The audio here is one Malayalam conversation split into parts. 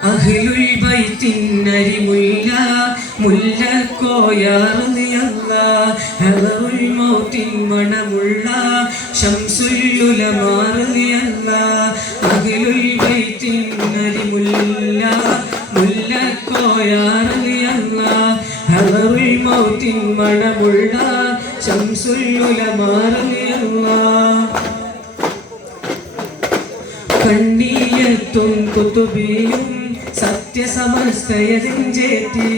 അഹ്ലുൽ ബൈത്തിന്നരിമുല്ല മുല്ലക്കോയ റളിയല്ലാഹ് ഹദറുൽ മൗത്തിൻ മണമുള്ള ശംസുൽ ഉലമ റളിയല്ലാഹ് അഹ്ലുൽ ബൈത്തിന്നരിമുല്ല മുല്ലക്കോയ റളിയല്ലാഹ് ഹദറുൽ മൗത്തിൻ മണമുള്ള ശംസുൽ ഉലമ റളിയല്ലാഹ് കണ്ണീയത്തും കുത്തുബിയും സത്യസമസ്തയതിഞ്ചേറ്റി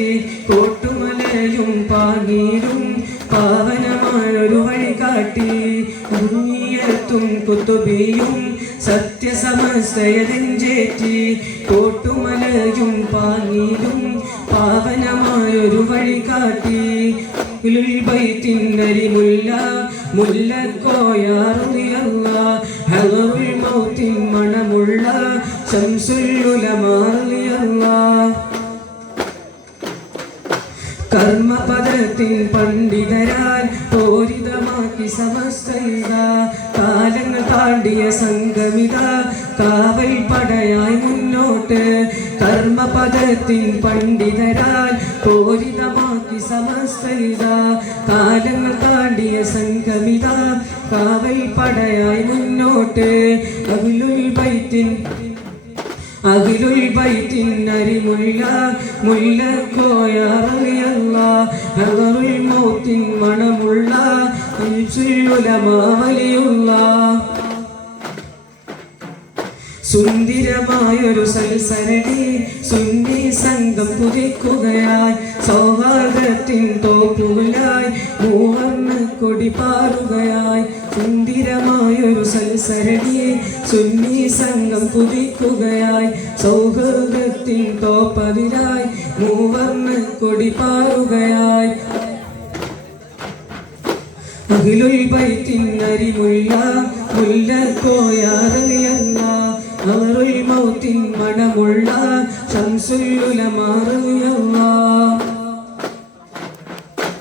കോട്ടുമലയും പാനീരും പാവനമായൊരു വഴി കാട്ടി കണ്ണീയത്തും കുത്തുബിയും സത്യസമസ്തയതിഞ്ചേറ്റി കോട്ടുമലയും പാനീരും പാവനമായൊരു വഴി കാട്ടി അഹ്ലുൽ ബൈത്തിന്നരിമുല്ല മുല്ലക്കോയ റളിയല്ലാഹ് ഹദറുൽ മൗത്തിൻ മണമുള്ള ശംസുൽ ഉലമ റളിയല്ലാഹ് കർമ്മപദത്തിൻ പണ്ഡിതരാൽ പൂരിതമാക്കി സമസ്തയിത കാലങ്ങൾ താണ്ടിയ സംഗമിത കാവൽ പടയായി മുന്നോട്ട് കർമ്മപദത്തിൻ പണ്ഡിതരാൽ പൂരിതമാക്കി സമസ്തയിത കാലങ്ങൾ താണ്ടിയ സംഗമിത കാവൽ പടയായി മുന്നോട്ട് അഹ്ലുൽ ബൈത്തിന്നരിമുല്ല മുല്ലക്കോയ റളിയല്ലാഹ് ഹദറുൽ മൗത്തിൻ മണമുള്ള ശംസുൽ ഉലമ വലിയുല്ലാഹ് സുന്ദരമായൊരു സൽസരണി സുന്നി സംഘം കുതിക്കുകയായി സൗഹാർദ്ദത്തിൻ തോപ്പുകളായി മൂവർണ്ണ കൊടി പാറുകയായി സുന്ദരമായൊരു സൽസരണി സുന്നി സംഘം കുതിക്കുകയായി സൗഹൃദത്തിൻ തോപ്പതിലായി മൂവർണ്ണ കൊടി പാറുകയായി അഹ്ലുൽ ബൈത്തിന്നരിമുല്ല മുല്ലക്കോയ റളിയല്ലാഹ് ഹദറുൽ മൗത്തിൻ മണമുള്ള ശംസുൽ ഉലമ റളിയല്ലാഹ്